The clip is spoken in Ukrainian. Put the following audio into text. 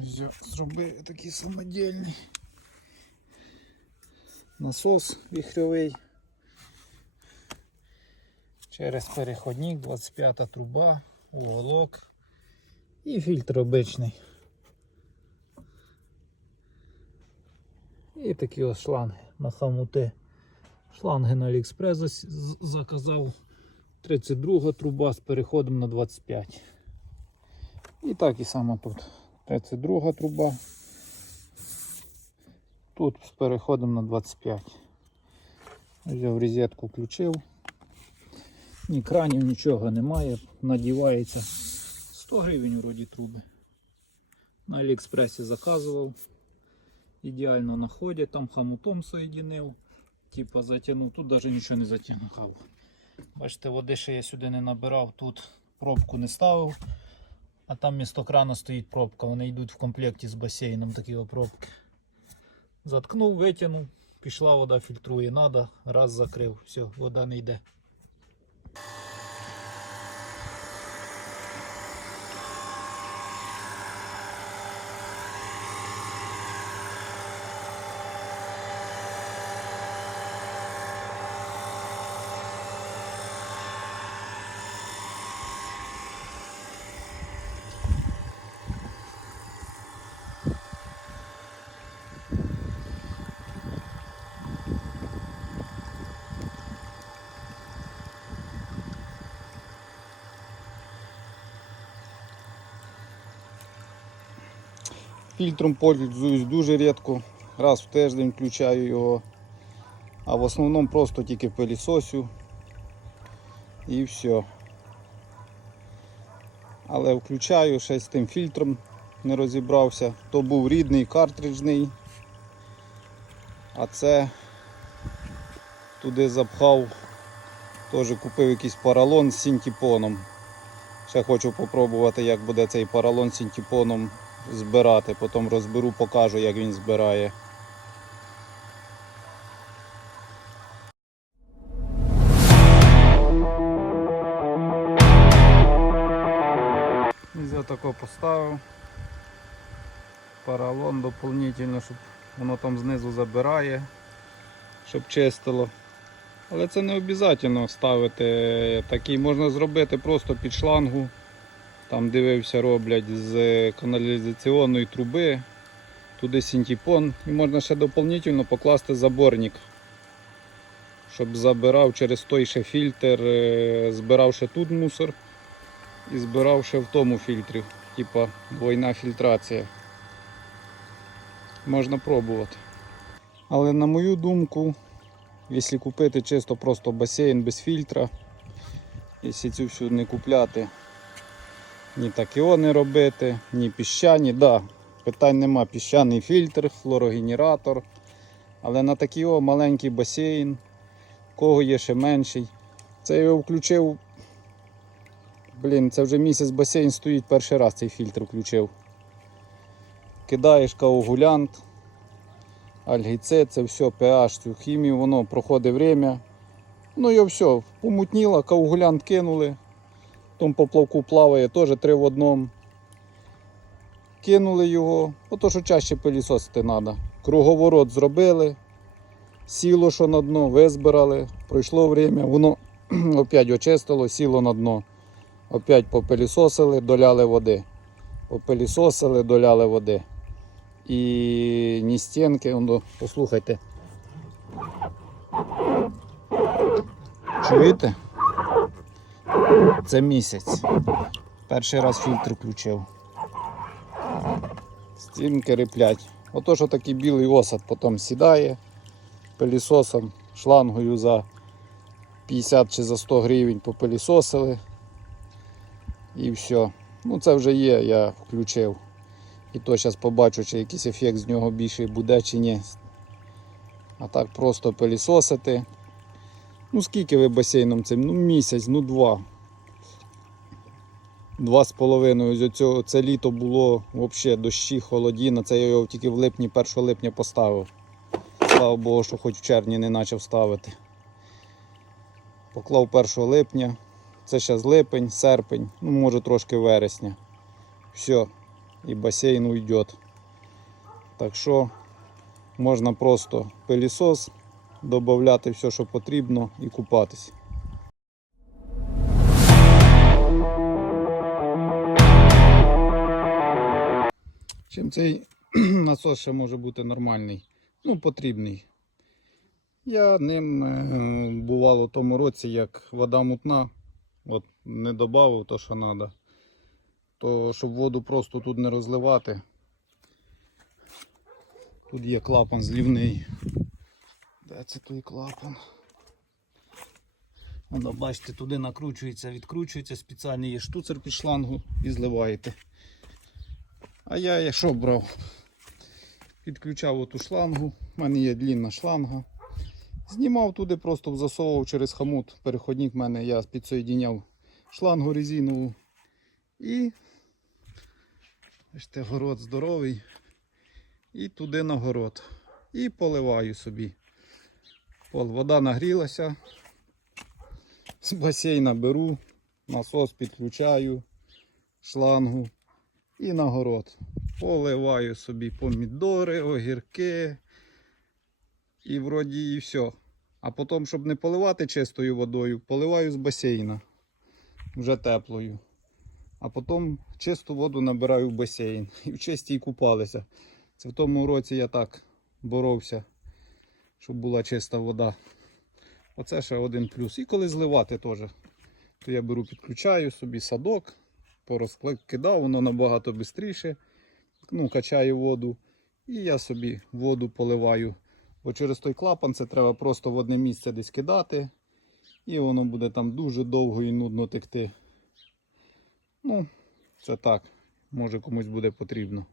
Взяв, зробив такий самодільний насос віхрьовий. Через переходник 25 труба, уголок і фільтр обичний. І такі ось шланги на хомути. Шланги на Аліекспрес заказав. 32 труба з переходом на 25. І так і само тут. 32 труба. Тут з переходом на 25. Взяв розетку, включив. Ні кранів, нічого немає. Надівається 100 гривень вроді труби. На Аліекспресі заказував. Ідеально находять, там хамутом соєдинив. Типа затягнув. Тут навіть нічого не затягнув. Бачите, води ще я сюди не набирав, тут пробку не ставив. А там місто крана стоїть пробка. Вони йдуть в комплекті з басейном такі пробки. Заткнув, витягнув, пішла вода, фільтрує, надо, раз закрив, все, вода не йде. Фільтром пользуюсь дуже рідко, раз в тиждень включаю його. А в основному просто тільки пилісосю і все. Але включаю ще з тим фільтром, не розібрався. То був рідний картриджний, а це туди запхав, теж купив якийсь поролон з синтепоном. Ще хочу попробувати, як буде цей поролон з синтепоном збирати. Потім розберу, покажу, як він збирає. Я тако поставив. Поролон доповнительно, щоб воно там знизу забирає, щоб чистило. Але це не обов'язково ставити. Такий можна зробити просто під шлангу. Там дивився, роблять з каналізаційної труби, туди синтепон. І можна ще доповнительно покласти заборник, щоб забирав через той ще фільтр, е, збирав ще тут мусор і збирав ще в тому фільтрі. Типа двойна фільтрація. Можна пробувати. Але на мою думку, якщо купити чисто просто басейн без фільтра, якщо цю всю не купляти, ні такіо не робити, ні піщані. Да, питань нема. Піщаний фільтр, флорогенератор. Але на такий о маленький басейн, кого є ще менший. Це я його включив. Блін, це вже місяць басейн стоїть, перший раз цей фільтр включив. Кидаєш коагулянт, альгіцид, це все, pH, цю хімію, воно проходить время. Ну і все, помутніло, коагулянт кинули. Потім поплавку плаває теж три в одному. Кинули його, ото що чаще пилісосити треба. Круговорот зробили, сіло, що на дно, визбирали, пройшло время, воно опять очистило, сіло на дно. Опять попилісосили, доляли води. Попилісосили, доляли води. І ні стінки, воно, послухайте. Чуєте? Це місяць. Перший раз фільтр включив. Стінки риплять. Ото що такий білий осад потім сідає пилісосом, шлангою за 50 чи за 100 гривень попилісосили. І все. Ну це вже є, я включив. І то зараз побачу, чи якийсь ефект з нього більший буде чи ні. А так просто пилісосити. Ну скільки ви басейном цим? Ну місяць, ну два. Два з половиною. З Це літо було взагалі дощі, холоді. На це я його тільки в липні, 1 липня поставив. Слава Богу, що хоч в червні не почав ставити. Поклав 1 липня. Це зараз липень, серпень, ну може трошки вересня. Все. і басейн уйде. Так що можна просто пилісос, додати все, що потрібно, і купатись. Чим цей насос ще може бути нормальний? Ну, потрібний. Я ним е, бувало в тому році, як вода мутна, от не додав то, що треба. То щоб воду просто тут не розливати. Тут є клапан злівний. Де це той клапан? Воно, бачите, туди накручується, відкручується, спеціальний є штуцер під шлангу і зливаєте. А я що брав? Підключав оту шлангу, у мене є длінна шланга. Знімав туди, просто засовував через хомут. Переходник в мене я підсоєдіняв шлангу резинову. І бачите, город здоровий. І туди на город. І поливаю собі. Пол, вода нагрілася. З басейна беру, насос підключаю, шлангу і на город. Поливаю собі помідори, огірки. І вроді і все. А потім, щоб не поливати чистою водою, поливаю з басейна. Вже теплою. А потім чисту воду набираю в басейн. І в чистій купалися. Це в тому році я так боровся, щоб була чиста вода. Оце ще один плюс. І коли зливати теж, то я беру, підключаю собі садок, порозкидав, воно набагато швидше. Ну, качаю воду. І я собі воду поливаю. Бо через той клапан це треба просто в одне місце десь кидати. І воно буде там дуже довго і нудно текти. Ну, це так, може комусь буде потрібно.